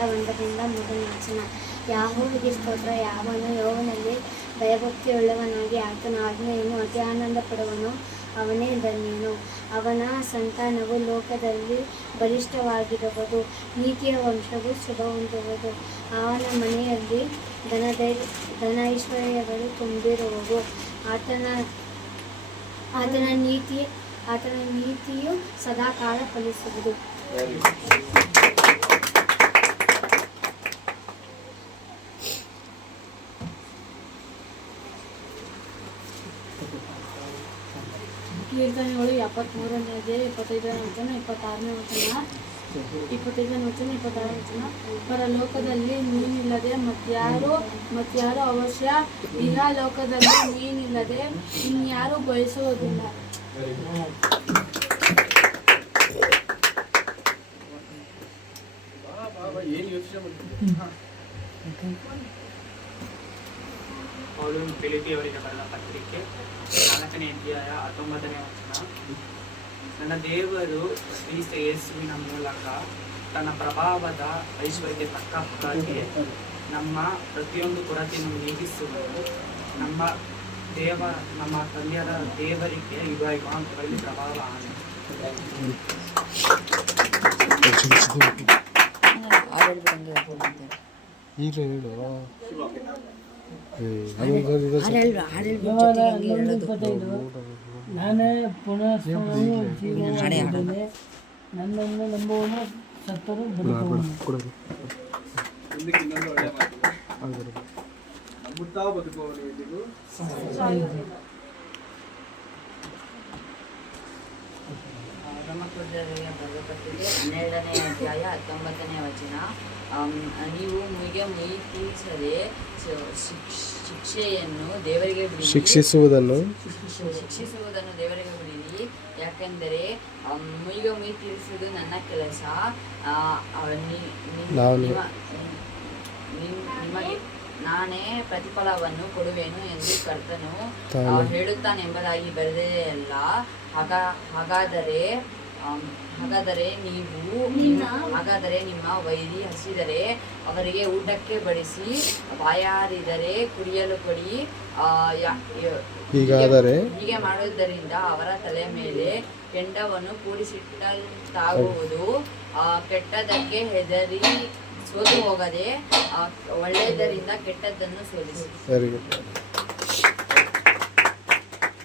ಅಧ್ಯಾಯ 1ರಿಂದ 3ನೇ ವಚನ. ಯೆಹೋವನಿಗೆ ಸ್ತೋತ್ರ. ಯಾವನು ಯೆಹೋವನಲ್ಲಿ ಭಯಭಕ್ತಿಯುಳ್ಳವನಾಗಿ ಆತನ ಆಜ್ಞೆಯನ್ನು ಅತಿ ಆನಂದ ಪಡುವನೋ ಅವನೇ ಧನ್ಯನು. ಅವನ ಸಂತಾನವು ಲೋಕದಲ್ಲಿ ಬಲಿಷ್ಠವಾಗಿರುವುದು, ನೀತಿಯ ವಂಶವು ಶುಭ ಹೊಂದುವುದು. ಅವನ ಮನೆಯಲ್ಲಿ ಧನೈಶ್ವರ್ಯಗಳು ತುಂಬಿರುವವು. ಆತನ ನೀತಿಯು ಸದಾಕಾಲ ಫಲಿಸುವುದು. ಕೀರ್ತನೆಗಳು 73ನೇ ಅಧ್ಯಾಯ 25ನೇ ವಚನ, 26ನೇ ವಚನ, 25ನೇ ವಚನ, 26ನೇ ವಚನ. ಪರಲೋಕದಲ್ಲಿ ನೀನಿಲ್ಲದೆ ಮತ್ಯಾರು ಅವಶ್ಯ, ಇಹಲೋಕದಲ್ಲಿ ನೀನಿಲ್ಲದೆ ಇನ್ಯಾರು ಬಯಸುವುದಿಲ್ಲ. ಪೌಲನು ಫಿಲಿಪ್ಪಿಯವರಿಗೆ ಬರೆದ ಪತ್ರಿಕೆ 4ನೇ ಅಧ್ಯಾಯ 19ನೇ ವಚನ. ನನ್ನ ದೇವರು ಕ್ರಿಸ್ತ ಯೇಸುವಿನ ಮೂಲಕ ತನ್ನ ಪ್ರಭಾವದ ಐಶ್ವರ್ಯಕ್ಕೆ ತಕ್ಕ ಹಾಗೆ ನಮ್ಮ ಪ್ರತಿಯೊಂದು ಕೊರತೆಯನ್ನು ನೀಗಿಸುವುದು. ನಮ್ಮ ತಂದೆಯರ ದೇವರಿಗೆ ಯುಗಾಯುಗಾಂತಗಳಲ್ಲಿ ಪ್ರಭಾವ ಆಗಿದೆ. ನಾನೇ ಪುನಃ ಜೀವನ, ನನ್ನನ್ನು ನಂಬುವನು ಸತ್ತರೂ ಬದುಕುವನು. ಬರೆದಪಟ್ಟಿದೆ 12ನೇ ಅಧ್ಯಾಯ 19ನೇ ವಚನ. ನೀವು ಮುಯಿಗೆ ಮುಯಿ ತೀರಿಸದೆ ಶಿಕ್ಷೆಯನ್ನು ದೇವರಿಗೆ ಬಿಡಿ, ಶಿಕ್ಷಿಸುವುದನ್ನು ದೇವರಿಗೆ ಬಿಡಿರಿ. ಯಾಕೆಂದರೆ ಮುಯಿಗೆ ಮುಯಿ ತೀರಿಸುವುದು ನನ್ನ ಕೆಲಸ, ನಿಮಗೆ ನಾನೇ ಪ್ರತಿಫಲವನ್ನು ಕೊಡುವೆನು ಎಂದು ಕರ್ತನು ಹೇಳುತ್ತಾನೆಂಬುದಾಗಿ ಬರೆದೆಯಲ್ಲ. ಹಾಗಾದರೆ ನಿಮ್ಮ ವೈರಿ ಹಸಿದರೆ ಅವರಿಗೆ ಊಟಕ್ಕೆ ಬಡಿಸಿ, ಬಾಯಾರಿದರೆ ಕುಡಿಯಲು ಕೊಡಿ. ಹೀಗೆ ಮಾಡುವುದರಿಂದ ಅವರ ತಲೆ ಮೇಲೆ ಕೆಂಡವನ್ನು ಕೂಡಿಸಿಟ್ಟಂತಾಗುವುದು. ಕೆಟ್ಟದಕ್ಕೆ ಹೆದರಿ ಸೋತು ಹೋಗದೆ ಒಳ್ಳೆಯದರಿಂದ ಕೆಟ್ಟದ್ದನ್ನು ಸೋಲಿಸಿ.